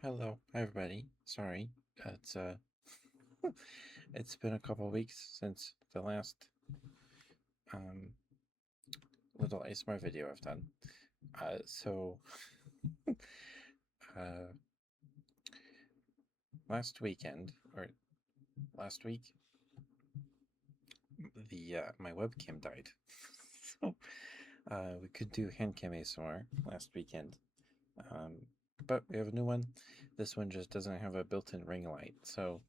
Hello, hi everybody. Sorry, it's it's been a couple of weeks since the last um little ASMR video I've done. So uh last weekend or last week, the my webcam died, so we could do handcam ASMR last weekend. Um, but we have a new one. This one just doesn't have a built-in ring light, so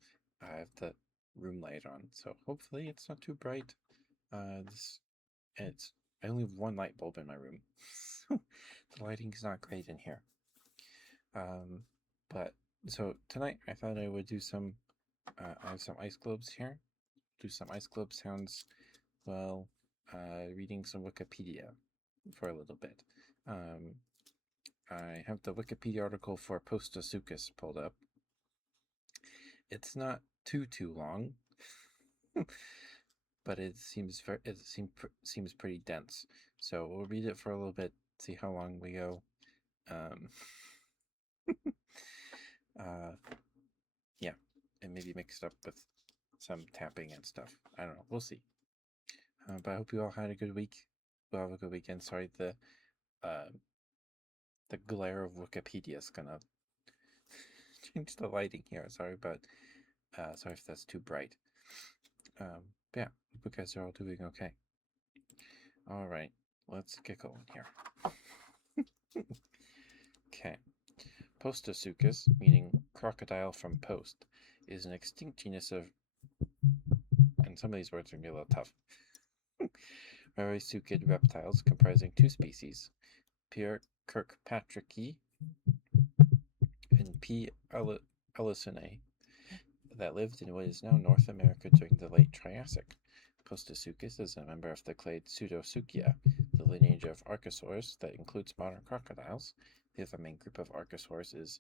I have the room light on. So hopefully it's not too bright. This It's I only have one light bulb in my room, so the lighting's not great in here. Um, but so tonight I thought I would do some. I have some ice globes here. Do some ice globe sounds while reading some Wikipedia for a little bit. Um, I have the Wikipedia article for Postasuchus pulled up. It's not too long, but it seems pretty dense. So we'll read it for a little bit, see how long we go. Um, uh, yeah, and maybe mixed up with some tapping and stuff. I don't know. We'll see. But I hope you all had a good week. We'll have a good weekend. Sorry, uh, the glare of Wikipedia is gonna change the lighting here. Sorry if that's too bright. Yeah, hope you guys are all doing okay. All right, let's get going here. Okay. Postasuchus, meaning crocodile from post, is an extinct genus of, and some of these words are going to be a little tough, rarisuchid reptiles comprising two species, P. kirkpatricki and P. ellisonii, that lived in what is now North America during the late Triassic. Postasuchus is a member of the clade Pseudosuchia, the lineage of archosaurs that includes modern crocodiles. The other main group of archosaurs is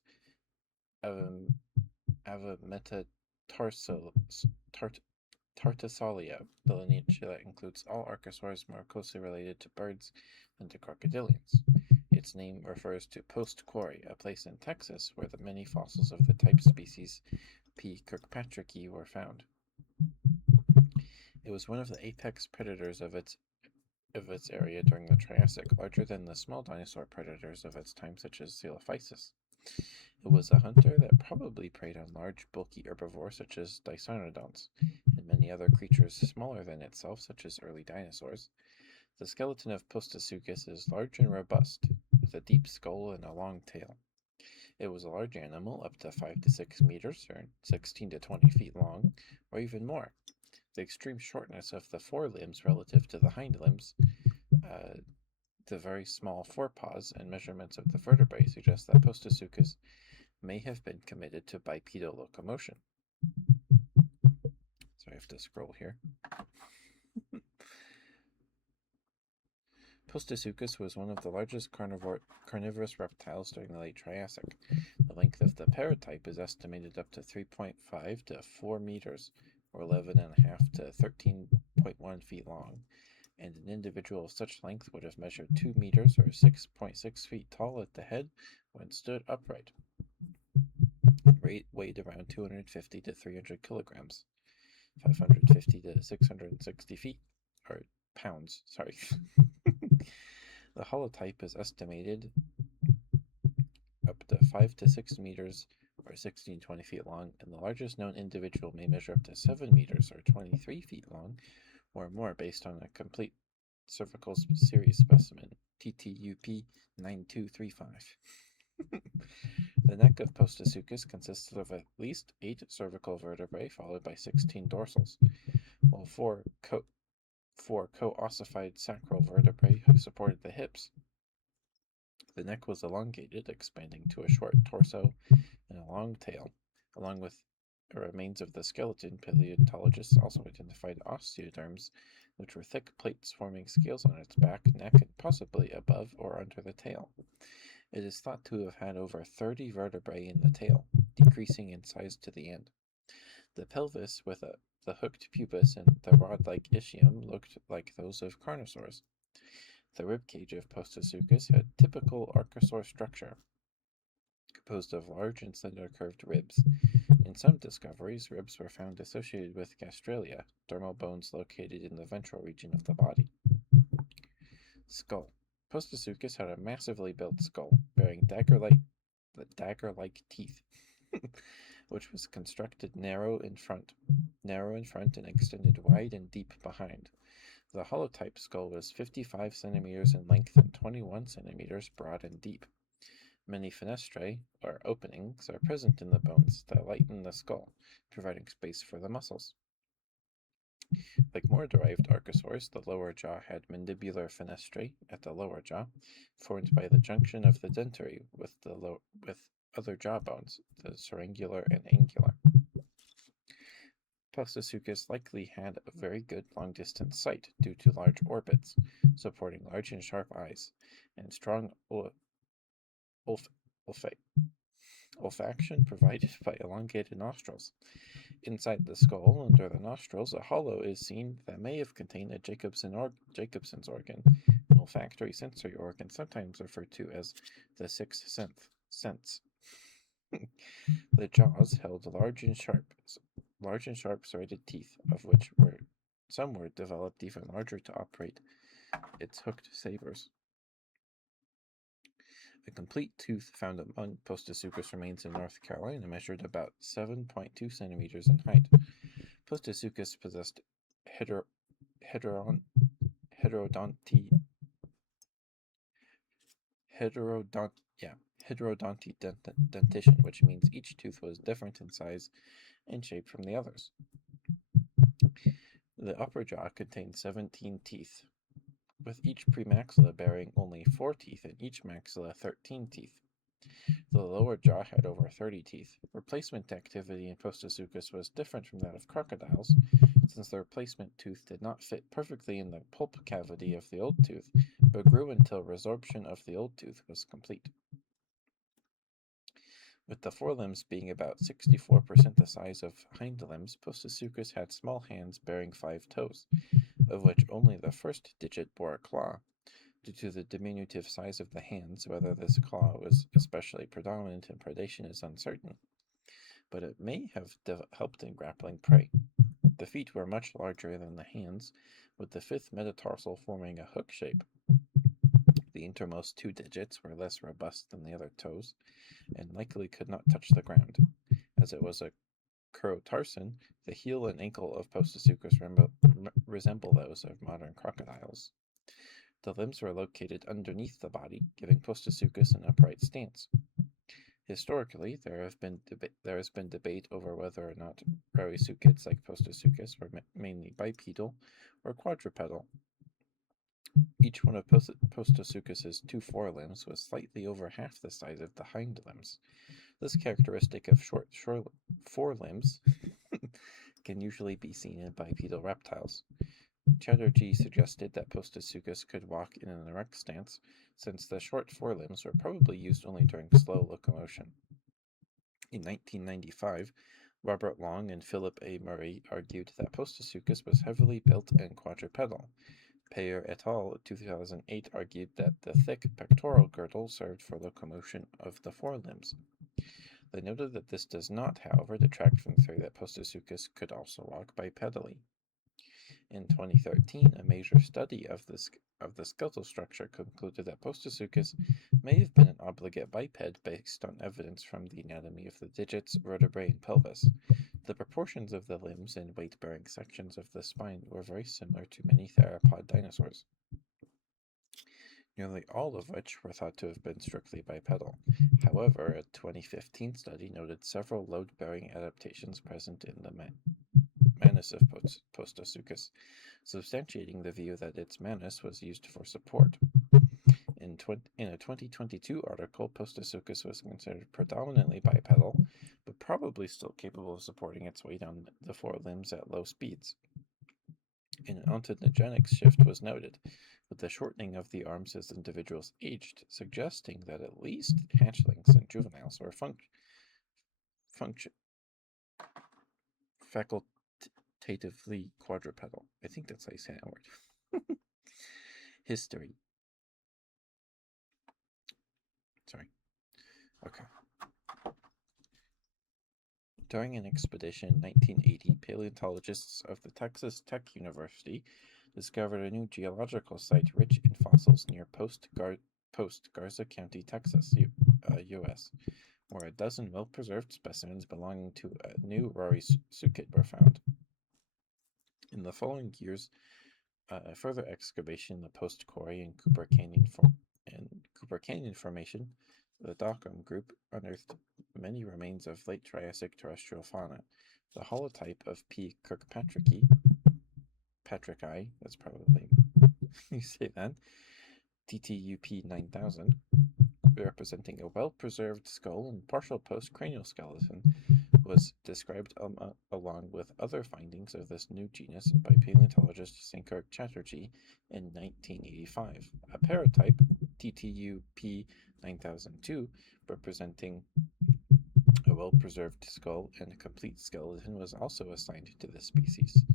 Tartasalia, the lineage that includes all archosaurs more closely related to birds than to crocodilians. Its name refers to Post Quarry, a place in Texas where the many fossils of the type species P. kirkpatricki were found. It was one of the apex predators of its area during the Triassic, larger than the small dinosaur predators of its time, such as Coelophysis. It was a hunter that probably preyed on large, bulky herbivores such as Dicynodonts, and many other creatures smaller than itself, such as early dinosaurs. The skeleton of Postasuchus is large and robust, with a deep skull and a long tail. It was a large animal, up to 5 to 6 meters, or 16 to 20 feet long, or even more. The extreme shortness of the forelimbs relative to the hind limbs, the very small forepaws, and measurements of the vertebrae suggest that Postasuchus may have been committed to bipedal locomotion. So I have to scroll here. Postasuchus was one of the largest carnivorous reptiles during the late Triassic. The length of the paratype is estimated up to 3.5 to 4 meters, or 11.5 to 13.1 feet long, and an individual of such length would have measured 2 meters, or 6.6 feet tall at the head when stood upright. It weighed around 250 to 300 kilograms, 550 to 660 feet, or pounds, sorry. The holotype is estimated up to 5 to 6 meters, or 16 to 20 feet long, and the largest known individual may measure up to 7 meters, or 23 feet long, or more, based on a complete cervical series specimen, TTUP 9235. The neck of Postasuchus consisted of at least 8 cervical vertebrae, followed by 16 dorsals, while 4 co-ossified sacral vertebrae supported the hips. The neck was elongated, expanding to a short torso and a long tail. Along with the remains of the skeleton, paleontologists also identified osteoderms, which were thick plates forming scales on its back, neck, and possibly above or under the tail. It is thought to have had over 30 vertebrae in the tail, decreasing in size to the end. The pelvis, with the hooked pubis and the rod-like ischium, looked like those of carnosaurs. The rib cage of Postasuchus had typical archosaur structure. composed of large and slender curved ribs. In some discoveries, ribs were found associated with gastralia, dermal bones located in the ventral region of the body. Skull. Postosuchus had a massively built skull, bearing dagger-like teeth, which was constructed narrow in front and extended wide and deep behind. The holotype skull was 55 centimeters in length and 21 centimeters broad and deep. Many fenestrae, or openings, are present in the bones that lighten the skull, providing space for the muscles. Like more derived archosaurs, the lower jaw had mandibular fenestrae at the lower jaw, formed by the junction of the dentary with other jaw bones, the syringular and angular. Postosuchus likely had a very good long-distance sight due to large orbits, supporting large and sharp eyes, and strong olfaction provided by elongated nostrils. Inside the skull, under the nostrils, a hollow is seen that may have contained a Jacobson's organ, an olfactory sensory organ sometimes referred to as the sixth sense. The jaws held large and sharp serrated teeth, of which some were developed even larger to operate its hooked sabers. A complete tooth found among Postosuchus remains in North Carolina measured about 7.2 centimeters in height. Postosuchus possessed heterodonty dentition, which means each tooth was different in size and shape from the others. The upper jaw contained 17 teeth, with each premaxilla bearing only 4 teeth and each maxilla 13 teeth. The lower jaw had over 30 teeth. Replacement activity in Postosuchus was different from that of crocodiles, since the replacement tooth did not fit perfectly in the pulp cavity of the old tooth, but grew until resorption of the old tooth was complete. With the forelimbs being about 64% the size of hind limbs, Postosuchus had small hands bearing 5 toes, of which only the first digit bore a claw. Due to the diminutive size of the hands, whether this claw was especially predominant in predation is uncertain, but it may have helped in grappling prey. The feet were much larger than the hands, with the fifth metatarsal forming a hook shape. The innermost 2 digits were less robust than the other toes, and likely could not touch the ground. As it was a cheirotarson, the heel and ankle of Postosuchus resemble those of modern crocodiles. The limbs were located underneath the body, giving Postosuchus an upright stance. Historically, there has been debate over whether or not rarisuchids like Postosuchus were mainly bipedal or quadrupedal. Each one of Postosuchus's 2 forelimbs was slightly over half the size of the hind limbs. This characteristic of short forelimbs can usually be seen in bipedal reptiles. Chatterjee suggested that Postosuchus could walk in an erect stance, since the short forelimbs were probably used only during slow locomotion. In 1995, Robert Long and Philip A. Murray argued that Postosuchus was heavily built and quadrupedal. Payer et al. 2008 argued that the thick pectoral girdle served for locomotion of the forelimbs. They noted that this does not, however, detract from the theory that Postosuchus could also walk bipedally. In 2013, a major study of the skeletal structure concluded that Postosuchus may have been an obligate biped based on evidence from the anatomy of the digits, vertebrae, and pelvis. The proportions of the limbs and weight-bearing sections of the spine were very similar to many theropod dinosaurs, nearly all of which were thought to have been strictly bipedal. However, a 2015 study noted several load-bearing adaptations present in the manus of Postosuchus, substantiating the view that its manus was used for support. In a 2022 article, Postosuchus was considered predominantly bipedal, but probably still capable of supporting its weight on the forelimbs at low speeds. An ontogenic shift was noted, with the shortening of the arms as individuals aged, suggesting that at least hatchlings and juveniles were facultatively quadrupedal. I think that's how you say that word. History. Sorry. Okay. During an expedition in 1980, paleontologists of the Texas Tech University discovered a new geological site rich in fossils near Garza County, Texas, U.S., where a dozen well-preserved specimens belonging to a new Rory Suket were found. In the following years, further excavation in the Post Quarry and Cooper Canyon Formation, the Dockham Group unearthed many remains of late Triassic terrestrial fauna. The holotype of P. kirkpatricki, that's probably you say that, TTUP 9000, representing a well-preserved skull and partial postcranial skeleton, was described along with other findings of this new genus by paleontologist Sankar Chatterjee in 1985. A paratype, TTUP 9002, representing a well-preserved skull and a complete skeleton, was also assigned to the species.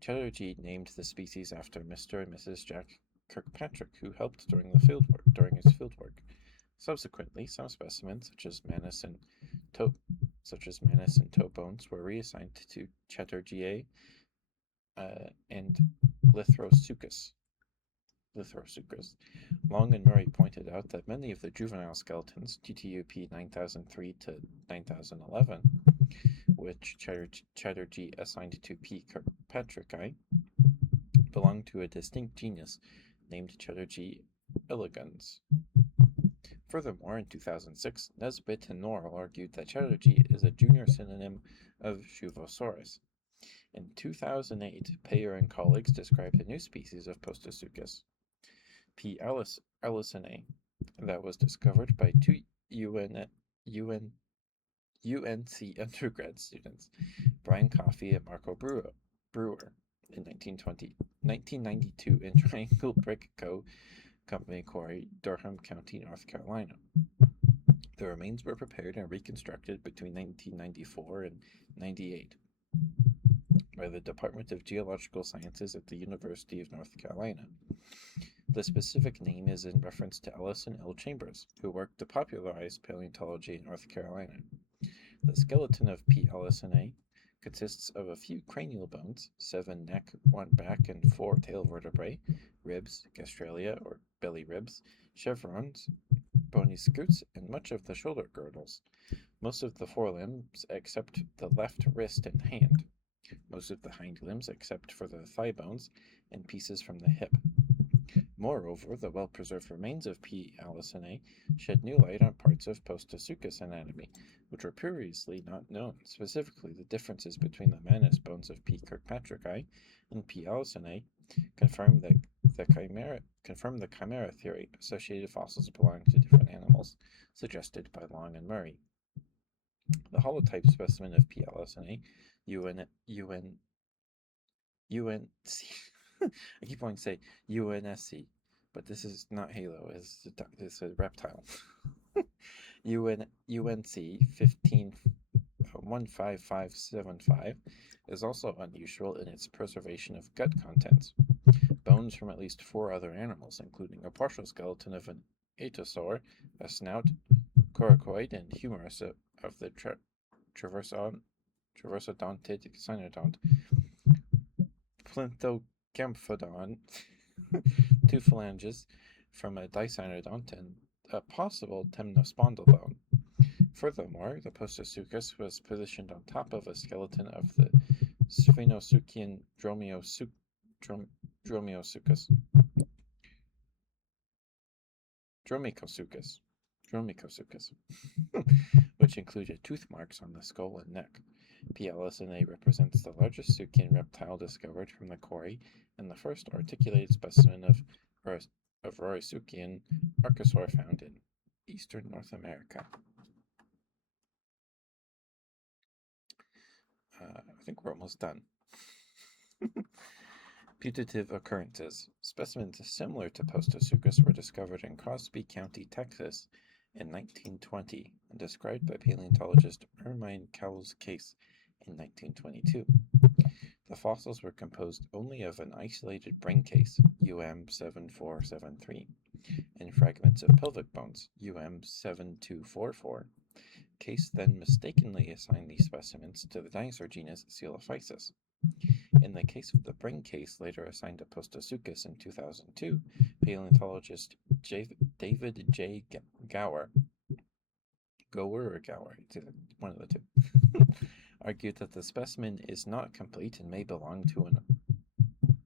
Chatterjee named the species after Mr. and Mrs. Jack Kirkpatrick, who helped during his fieldwork. Subsequently, some specimens, such as manus and toe bones, were reassigned to Chatterjee and Lithosuchus. Long and Murray pointed out that many of the juvenile skeletons, TTUP 9003 to 9011, which Chatterjee assigned to P. kirkpatricki, belong to a distinct genus named Chatterjee elegans. Furthermore, in 2006, Nesbitt and Norrell argued that Chatterjee is a junior synonym of Shuvosaurus. In 2008, Payer and colleagues described a new species of Postosuchus, P. allisonei, that was discovered by two UNC undergrad students, Brian Coffey and Marco Brewer, in 1992 in Triangle Brick Company Quarry, Durham County, North Carolina. The remains were prepared and reconstructed between 1994 and 98 by the Department of Geological Sciences at the University of North Carolina. The specific name is in reference to Ellison L. Chambers, who worked to popularize paleontology in North Carolina. The skeleton of P. allisonei consists of a few cranial bones, 7 neck, 1 back, and 4 tail vertebrae, ribs, gastralia or belly ribs, chevrons, bony scutes, and much of the shoulder girdles. Most of the forelimbs except the left wrist and hand. Most of the hind limbs except for the thigh bones and pieces from the hip. Moreover, the well-preserved remains of P. allisonei shed new light on parts of Postosuchus anatomy, which were previously not known, specifically the differences between the manus bones of P. kirkpatricki and P. allisonei confirm the chimera theory, associated fossils belonging to different animals, suggested by Long and Murray. The holotype specimen of P. allisonei, UNC I keep wanting to say UNSC, but this is not Halo, it's a reptile. UNC 15575 is also unusual in its preservation of gut contents. Bones from at least 4 other animals, including a partial skeleton of an atosaur, a snout, coracoid, and humerus of the traversodontid cynodont, Plinthocamphodon, 2 phalanges from a dicynodont, and a possible temnospondyle bone. Furthermore, the Postosuchus was positioned on top of a skeleton of the Sphenosuchian Dromaeosuchus, which included tooth marks on the skull and neck. P. allisonei represents the largest Suchian reptile discovered from the quarry and the first articulated specimen of Rorisuchian archosaur found in eastern North America. I think we're almost done. Putative occurrences. Specimens similar to Postosuchus were discovered in Crosby County, Texas in 1920 and described by paleontologist Ermine Cowles Case in 1922. The fossils were composed only of an isolated brain case, UM7473, and fragments of pelvic bones, UM7244, Case then mistakenly assigned these specimens to the dinosaur genus Coelophysis. In the case of the brain case, later assigned to Postosuchus in 2002, paleontologist David J. Gower, it's one of the two, argued that the specimen is not complete and may belong to an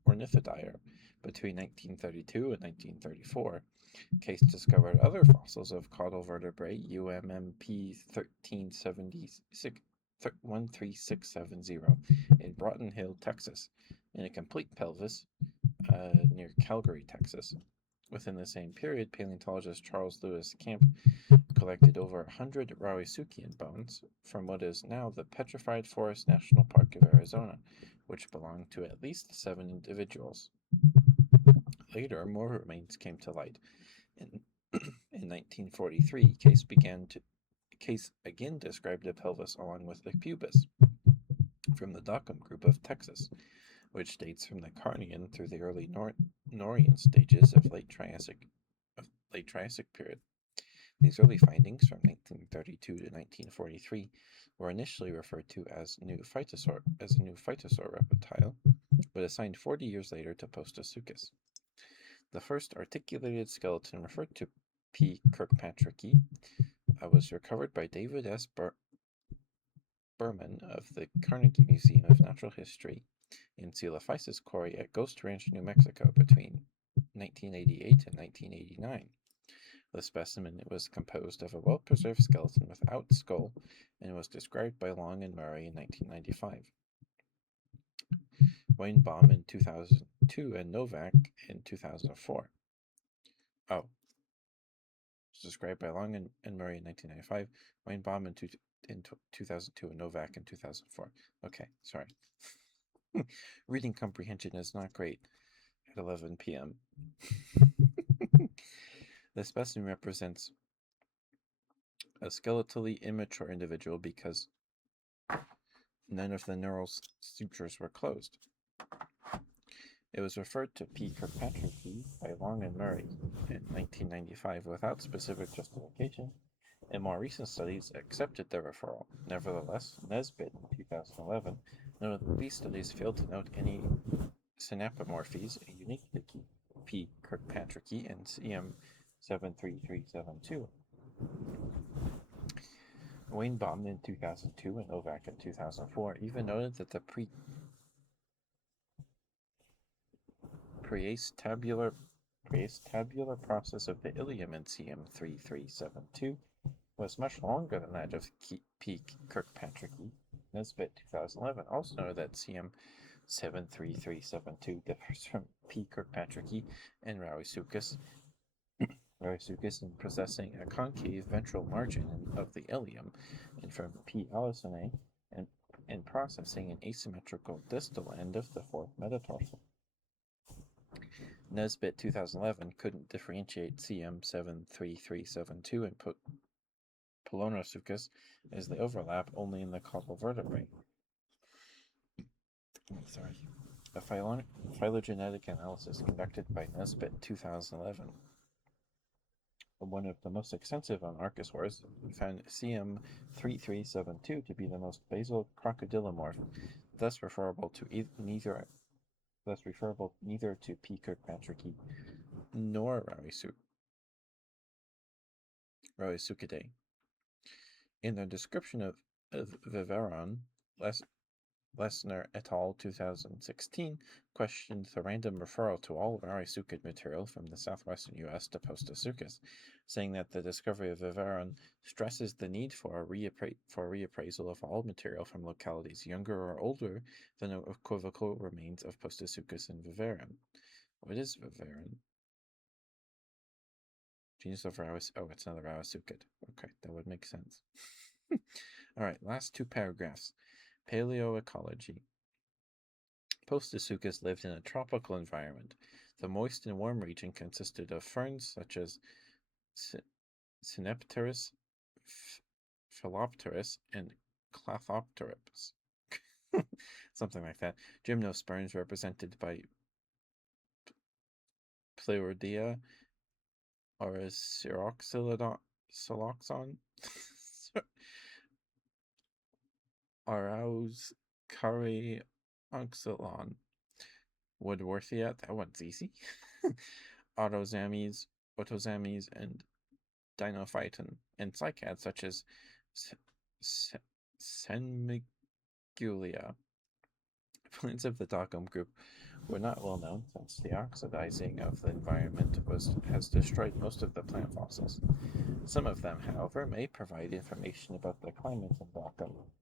ornithodire. Between 1932 and 1934, Case discovered other fossils of caudal vertebrae UMMP 13670 in Broughton Hill, Texas, in a complete pelvis near Calgary, Texas. Within the same period, paleontologist Charles Lewis Camp collected over 100 Rauisuchian bones from what is now the Petrified Forest National Park of Arizona, which belonged to at least 7 individuals. Later, more remains came to light. In 1943, Case again described the pelvis along with the pubis from the Dockham group of Texas, which dates from the Carnian through the early Norian stages of late Triassic period. These early findings from 1932 to 1943 were initially referred to as a new phytosaur reptile, but assigned 40 years later to Postosuchus. The first articulated skeleton referred to P. kirkpatricki was recovered by David S. Berman of the Carnegie Museum of Natural History in Coelophysis quarry at Ghost Ranch, New Mexico between 1988 and 1989. The specimen was composed of a well-preserved skeleton without skull and was described by Long and Murray in 1995. Weinbaum in 2002 and Novak in 2004. Oh. It was described by Long and Murray in 1995, Weinbaum in 2002 and Novak in 2004. Okay, sorry. Reading comprehension is not great at 11 p.m. The specimen represents a skeletally immature individual because none of the neural sutures were closed. It was referred to P. kirkpatricki by Long and Murray in 1995 without specific justification, and more recent studies accepted the referral. Nevertheless, Nesbitt in 2011 noted that these studies failed to note any synapomorphies unique to P. kirkpatricki and CM73372. Weinbaum in 2002 and Novak in 2004 even noted that the preacetabular process of the ilium in CM3372 was much longer than that of P. kirkpatricki. Nesbitt 2011 also noted that CM73372 differs from P. kirkpatricki and Rauisuchus in possessing a concave ventral margin of the ilium, and from P. allisoni and processing an asymmetrical distal end of the fourth metatarsal. Nesbitt 2011 couldn't differentiate CM73372 and Polonosuchus as they overlap only in the caudal vertebrae. A phylogenetic analysis conducted by Nesbitt 2011, one of the most extensive on archosaurs, found CM3372 to be the most basal crocodilomorph, thus referable neither to P. kirkpatricki nor Rauisuchidae. In their description of Viveron, Lesner et al. 2016 questioned the random referral to all Rauisuchid material from the southwestern U.S. to Postosuchus, saying that the discovery of Viveron stresses the need for a reappraisal of all material from localities younger or older than equivocal remains of Postosuchus and Viveron. What is Viveron? Genus of it's another Rauisuchid. Okay, that would make sense. All right, last 2 paragraphs. Paleoecology. Postosuchus lived in a tropical environment. The moist and warm region consisted of ferns such as Synepterus, Philopterus, and Clathopteris. Something like that. Gymnosperms represented by Pleurodea or Siroxyloxon. Araus Curry Oxylon. Woodworthia, that one's easy. Autozames, Otozames, and Dinophyton, and cycads such as Senmigulia. Plants of the Dockum group were not well known since the oxidizing of the environment has destroyed most of the plant fossils. Some of them, however, may provide information about the climate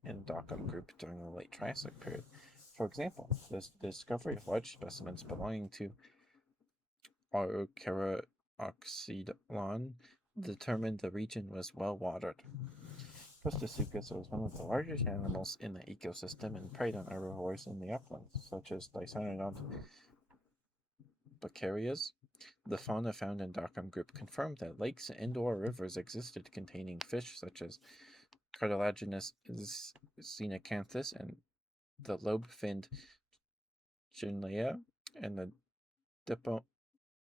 in Dockum group during the late Triassic period. For example, the discovery of large specimens belonging to Oxydlon determined the region was well watered. Prostosuchus was one of the largest animals in the ecosystem and preyed on herbivores in the uplands, such as Dicynodont Becarias. The fauna found in Dockum group confirmed that lakes and/or rivers existed containing fish such as cartilaginous Xenocanthus and the lobe-finned Gynlea and the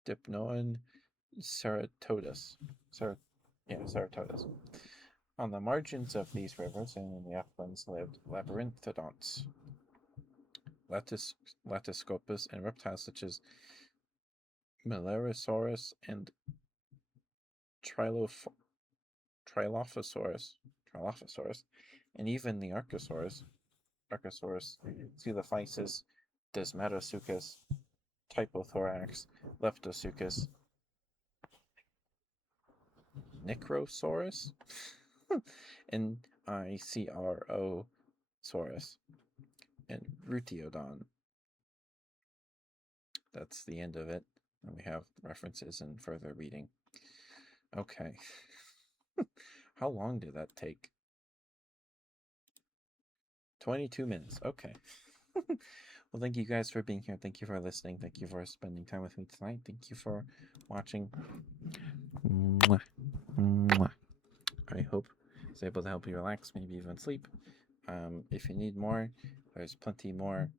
Dipnoan Ceratodus. Ceratodus. On the margins of these rivers and in the uplands lived labyrinthodonts, Latyscopus, and reptiles such as Melanosaurus and Trilophosaurus, and even the Archosaurus, Coelophysis, Desmatosuchus, Typothorax, Leptosuchus, Necrosaurus, and Icrosaurus, and Rutiodon. That's the end of it. And we have references and further reading. Okay. How long did that take? 22 minutes. Okay. Well, thank you guys for being here. Thank you for listening. Thank you for spending time with me tonight. Thank you for watching. Mwah. Mwah. I hope I was able to help you relax, maybe even sleep. If you need more, there's plenty more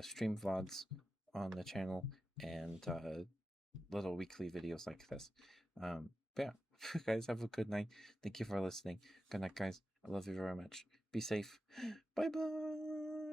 stream VODs on the channel and little weekly videos like this. But yeah, guys, have a good night. Thank you for listening. Good night, guys. I love you very much. Be safe. Bye bye.